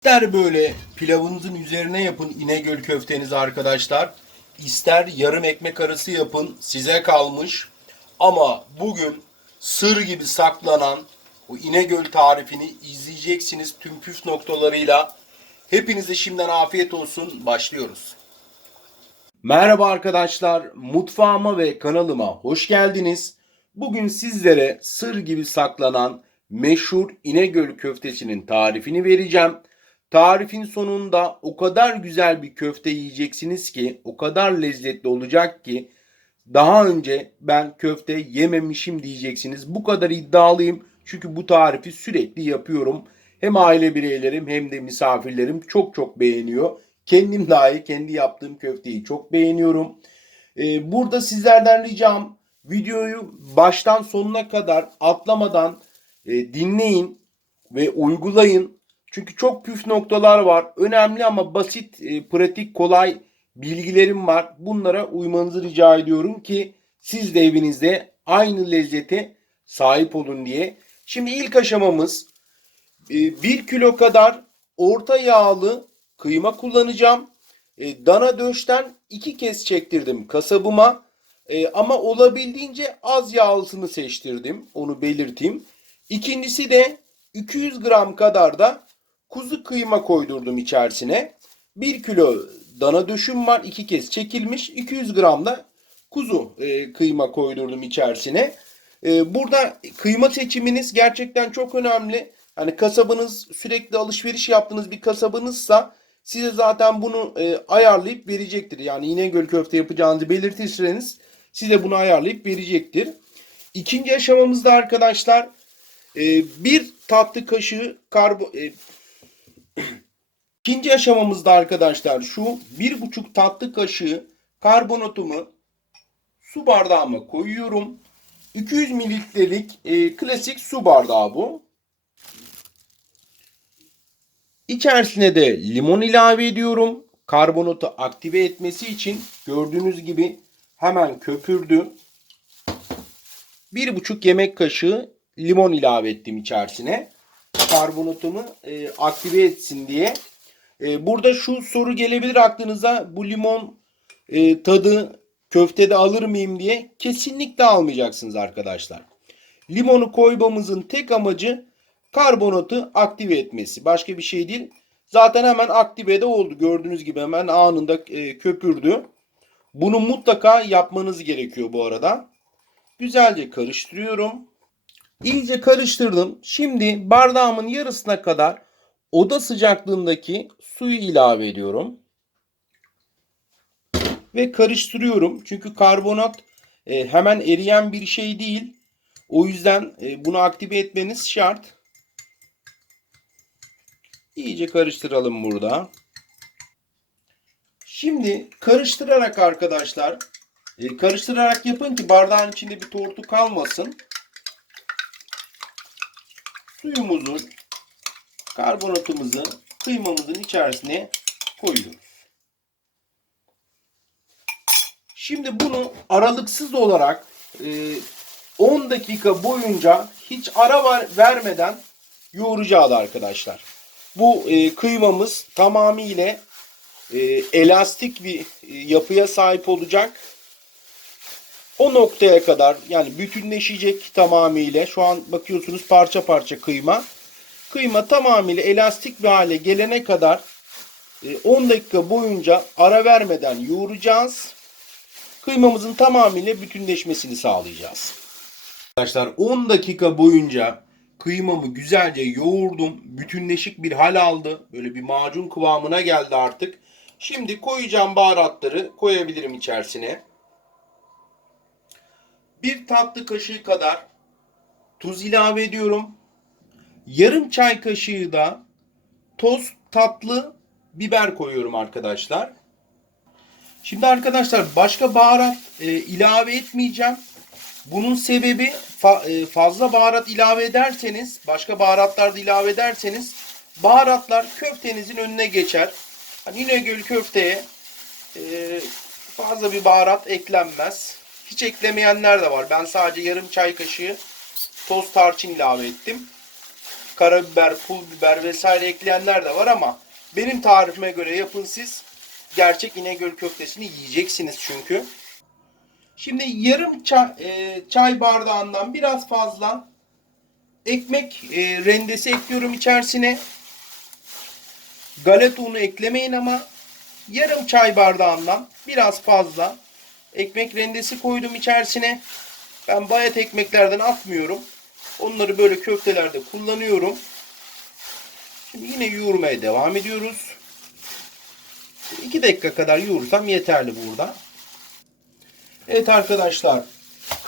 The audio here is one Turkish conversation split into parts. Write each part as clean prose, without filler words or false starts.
İster böyle pilavınızın üzerine yapın İnegöl köftenizi arkadaşlar. İster yarım ekmek arası yapın, size kalmış. Ama bugün sır gibi saklanan o İnegöl tarifini izleyeceksiniz tüm püf noktalarıyla. Hepinize şimdiden afiyet olsun. Başlıyoruz. Merhaba arkadaşlar, mutfağıma ve kanalıma hoş geldiniz. Bugün sizlere sır gibi saklanan meşhur İnegöl köftesinin tarifini vereceğim. Tarifin sonunda o kadar güzel bir köfte yiyeceksiniz ki, o kadar lezzetli olacak ki daha önce ben köfte yememişim diyeceksiniz. Bu kadar iddialıyım çünkü bu tarifi sürekli yapıyorum. Hem aile bireylerim hem de misafirlerim çok beğeniyor. Kendim dahi kendi yaptığım köfteyi çok beğeniyorum. Burada sizlerden ricam videoyu baştan sonuna kadar atlamadan dinleyin ve uygulayın. Çünkü çok püf noktalar var. Önemli ama basit, pratik, kolay bilgilerim var. Bunlara uymanızı rica ediyorum ki siz de evinizde aynı lezzete sahip olun diye. Şimdi ilk aşamamız 1 kilo kadar orta yağlı kıyma kullanacağım. Dana döşten 2 kez çektirdim kasabıma. Ama olabildiğince az yağlısını seçtirdim. Onu belirteyim. İkincisi de 200 gram kadar da kuzu kıyma koydurdum içerisine. 1 kilo dana döşüm var. 2 kez çekilmiş. 200 gram da kuzu kıyma koydurdum içerisine. Burada kıyma seçiminiz gerçekten çok önemli. Hani kasabınız sürekli alışveriş yaptığınız bir kasabınızsa size zaten bunu ayarlayıp verecektir. Yani İnegöl köfte yapacağınızı belirtirseniz size bunu ayarlayıp verecektir. İkinci aşamamızda arkadaşlar bir tatlı kaşığı İkinci aşamamızda arkadaşlar şu 1,5 tatlı kaşığı karbonatımı su bardağıma koyuyorum. 200 mililitrelik klasik su bardağı bu. İçerisine de limon ilave ediyorum. Karbonatı aktive etmesi için gördüğünüz gibi hemen köpürdü. 1,5 yemek kaşığı limon ilave ettim içerisine. Karbonatımı aktive etsin diye. Burada şu soru gelebilir aklınıza, bu limon tadı köftede alır mıyım diye. Kesinlikle almayacaksınız arkadaşlar. Limonu koymamızın tek amacı karbonatı aktive etmesi. Başka bir şey değil. Zaten hemen aktive de oldu. Gördüğünüz gibi hemen anında köpürdü. Bunu mutlaka yapmanız gerekiyor bu arada. Güzelce karıştırıyorum. İyice karıştırdım. Şimdi bardağımın yarısına kadar oda sıcaklığındaki suyu ilave ediyorum. Ve karıştırıyorum. Çünkü karbonat hemen eriyen bir şey değil. O yüzden bunu aktive etmeniz şart. İyice karıştıralım burada. Şimdi karıştırarak arkadaşlar, karıştırarak yapın ki bardağın içinde bir tortu kalmasın. Suyumuzu, karbonatımızı kıymamızın içerisine koyuyoruz. Şimdi bunu aralıksız olarak 10 dakika boyunca hiç ara vermeden yoğuracağız arkadaşlar. Bu kıymamız tamamıyla elastik bir yapıya sahip olacak. O noktaya kadar yani bütünleşecek tamamıyla. Şu an bakıyorsunuz parça parça kıyma. Kıyma tamamıyla elastik bir hale gelene kadar 10 dakika boyunca ara vermeden yoğuracağız. Kıymamızın tamamıyla bütünleşmesini sağlayacağız. Arkadaşlar 10 dakika boyunca kıymamı güzelce yoğurdum. Bütünleşik bir hal aldı. Böyle bir macun kıvamına geldi artık. Şimdi koyacağım baharatları koyabilirim içerisine. Bir tatlı kaşığı kadar tuz ilave ediyorum. Yarım çay kaşığı da toz tatlı biber koyuyorum arkadaşlar. Şimdi arkadaşlar başka baharat ilave etmeyeceğim. Bunun sebebi fazla baharat ilave ederseniz, başka baharatlar da ilave ederseniz baharatlar köftenizin önüne geçer. Hani İnegöl köfteye fazla bir baharat eklenmez. Hiç eklemeyenler de var. Ben sadece yarım çay kaşığı toz tarçın ilave ettim. karabiber, pul biber vesaire ekleyenler de var ama benim tarifime göre yapın siz. Gerçek İnegöl köftesini yiyeceksiniz çünkü. Şimdi yarım çay bardağından biraz fazla ekmek rendesi ekliyorum içerisine. Galeta unu eklemeyin ama yarım çay bardağından biraz fazla ekmek rendesi koydum içerisine. Ben bayat ekmeklerden atmıyorum. Onları böyle köftelerde kullanıyorum. Şimdi yine yoğurmaya devam ediyoruz. 2 dakika kadar yoğursam yeterli burada. Evet arkadaşlar,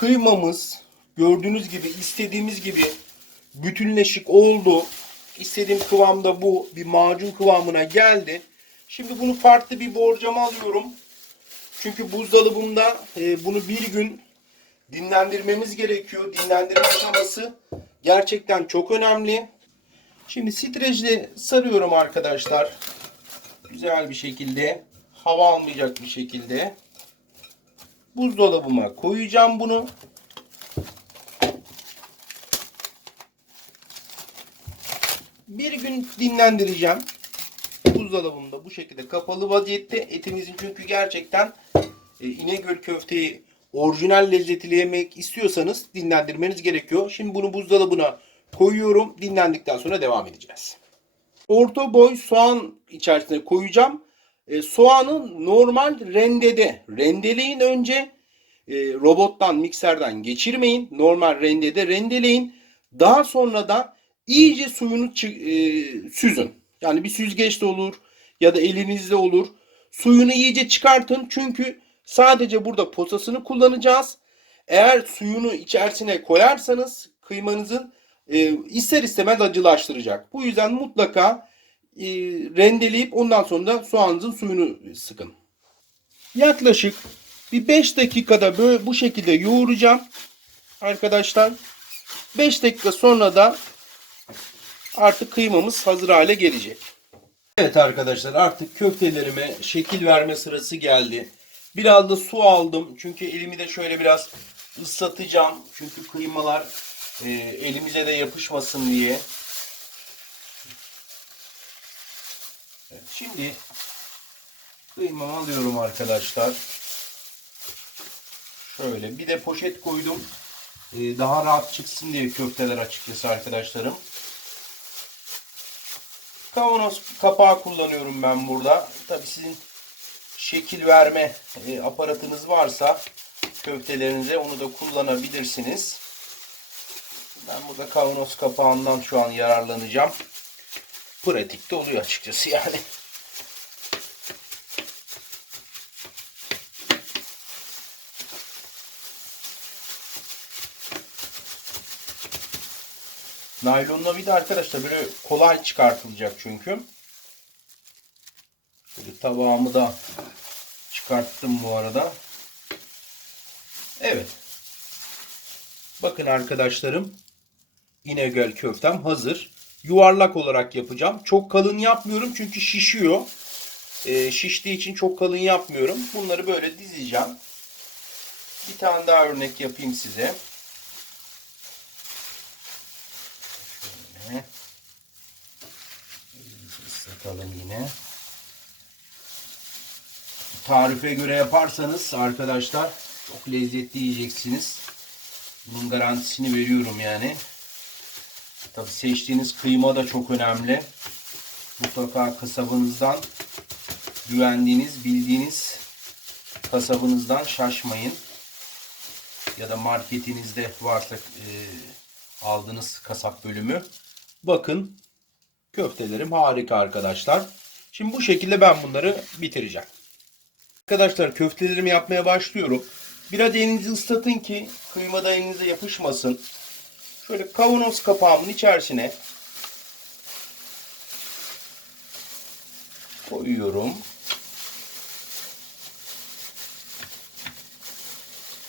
kıymamız gördüğünüz gibi istediğimiz gibi bütünleşik oldu. İstediğim kıvamda bu bir macun kıvamına geldi. Şimdi bunu farklı bir borcama alıyorum. Çünkü buzdolabımda bunu bir gün dinlendirmemiz gerekiyor. Dinlendirme aşaması gerçekten çok önemli. Şimdi streçle sarıyorum arkadaşlar. Güzel bir şekilde, hava almayacak bir şekilde. Buzdolabıma koyacağım bunu. Bir gün dinlendireceğim. Buzdolabımda bu şekilde kapalı vaziyette. Etimizin çünkü gerçekten İnegöl köfteyi orijinal lezzetiyle yemek istiyorsanız dinlendirmeniz gerekiyor. Şimdi bunu buzdolabına koyuyorum. Dinlendikten sonra devam edeceğiz. Orta boy soğan içerisine koyacağım. Soğanı normal rendede rendeleyin önce. Robottan, mikserden geçirmeyin. Normal rendede rendeleyin. Daha sonra da iyice suyunu süzün. Yani bir süzgeç de olur ya da elinizde olur. Suyunu iyice çıkartın. Çünkü sadece burada posasını kullanacağız. Eğer suyunu içerisine koyarsanız kıymanızın ister istemez acılaştıracak. Bu yüzden mutlaka rendeleyip ondan sonra da soğanınızın suyunu sıkın. Yaklaşık bir 5 dakikada böyle bu şekilde yoğuracağım arkadaşlar. 5 dakika sonra da artık kıymamız hazır hale gelecek. Evet arkadaşlar, artık köftelerime şekil verme sırası geldi. Biraz da su aldım. Çünkü elimi de şöyle biraz ıslatacağım. Çünkü kıymalar elimize de yapışmasın diye. Evet, şimdi kıymamı alıyorum arkadaşlar. Şöyle bir de poşet koydum. Daha rahat çıksın diye köfteler açıkçası arkadaşlarım. Kavanoz kapağı kullanıyorum ben burada. Tabii sizin şekil verme aparatınız varsa köftelerinize onu da kullanabilirsiniz. Ben burada kavanoz kapağından şu an yararlanacağım. Pratik de oluyor açıkçası yani. Naylonla bir de arkadaşlar böyle kolay çıkartılacak çünkü. Böyle tabağımı da çıkarttım bu arada. Evet. Bakın arkadaşlarım. İnegöl köftem hazır. Yuvarlak olarak yapacağım. Çok kalın yapmıyorum çünkü şişiyor. Şiştiği için çok kalın yapmıyorum. Bunları böyle dizeceğim. Bir tane daha örnek yapayım size. Şöyle. Islatalım yine. Tarife göre yaparsanız arkadaşlar çok lezzetli yiyeceksiniz. Bunun garantisini veriyorum yani. Tabii seçtiğiniz kıyma da çok önemli. Mutlaka kasabınızdan, güvendiğiniz, bildiğiniz kasabınızdan şaşmayın. Ya da marketinizde varsa aldığınız kasap bölümü. Bakın köftelerim harika arkadaşlar. Şimdi bu şekilde ben bunları bitireceğim. Arkadaşlar köftelerimi yapmaya başlıyorum. Biraz elinizi ıslatın ki kıyma da elinize yapışmasın. Şöyle kavanoz kapağımın içerisine koyuyorum.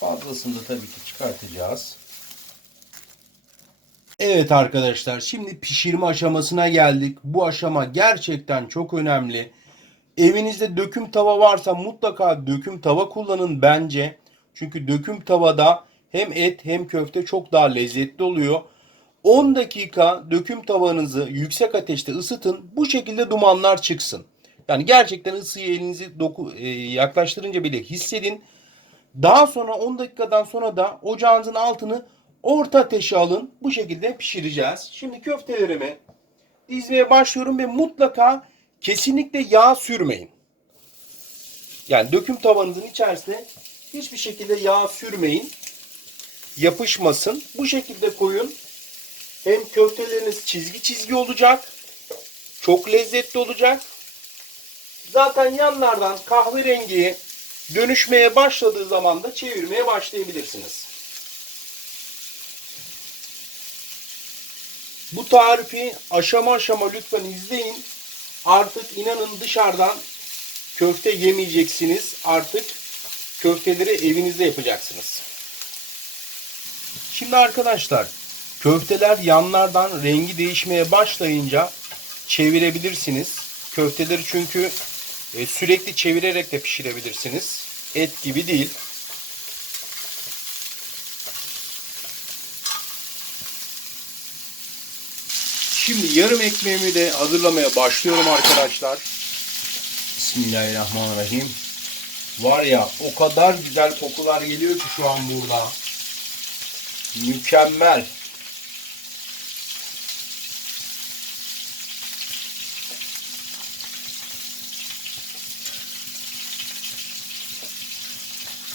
Fazlasını da tabii ki çıkartacağız. Evet arkadaşlar, şimdi pişirme aşamasına geldik. Bu aşama gerçekten çok önemli. Evinizde döküm tava varsa mutlaka döküm tava kullanın bence. Çünkü döküm tavada hem et hem köfte çok daha lezzetli oluyor. 10 dakika döküm tavanınızı yüksek ateşte ısıtın. Bu şekilde dumanlar çıksın. Yani gerçekten ısıyı elinizi yaklaştırınca bile hissedin. Daha sonra 10 dakikadan sonra da ocağınızın altını orta ateşe alın. Bu şekilde pişireceğiz. Şimdi köftelerimi dizmeye başlıyorum ve mutlaka kesinlikle yağ sürmeyin. Yani döküm tavanınızın içerisine hiçbir şekilde yağ sürmeyin. Yapışmasın. Bu şekilde koyun. Hem köfteleriniz çizgi çizgi olacak. Çok lezzetli olacak. Zaten yanlardan kahverengiye dönüşmeye başladığı zaman da çevirmeye başlayabilirsiniz. Bu tarifi aşama aşama lütfen izleyin. Artık inanın dışarıdan köfte yemeyeceksiniz. Artık köfteleri evinizde yapacaksınız. Şimdi arkadaşlar, köfteler yanlardan rengi değişmeye başlayınca çevirebilirsiniz. Köfteleri çünkü sürekli çevirerek de pişirebilirsiniz. Et gibi değil. Şimdi yarım ekmeğimi de hazırlamaya başlıyorum arkadaşlar. Bismillahirrahmanirrahim. Var ya, o kadar güzel kokular geliyor ki şu an burada. Mükemmel.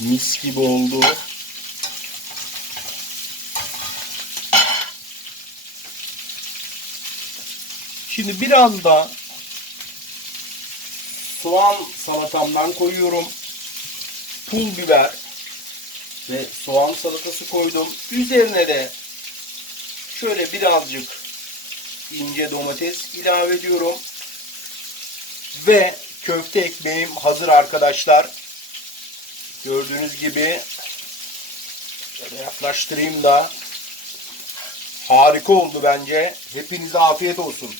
Mis gibi oldu. Şimdi biraz da soğan salatamdan koyuyorum. Pul biber ve soğan salatası koydum. Üzerine de şöyle birazcık ince domates ilave ediyorum. Ve köfte ekmeğim hazır arkadaşlar. Gördüğünüz gibi şöyle yaklaştırayım da harika oldu bence. Hepinize afiyet olsun.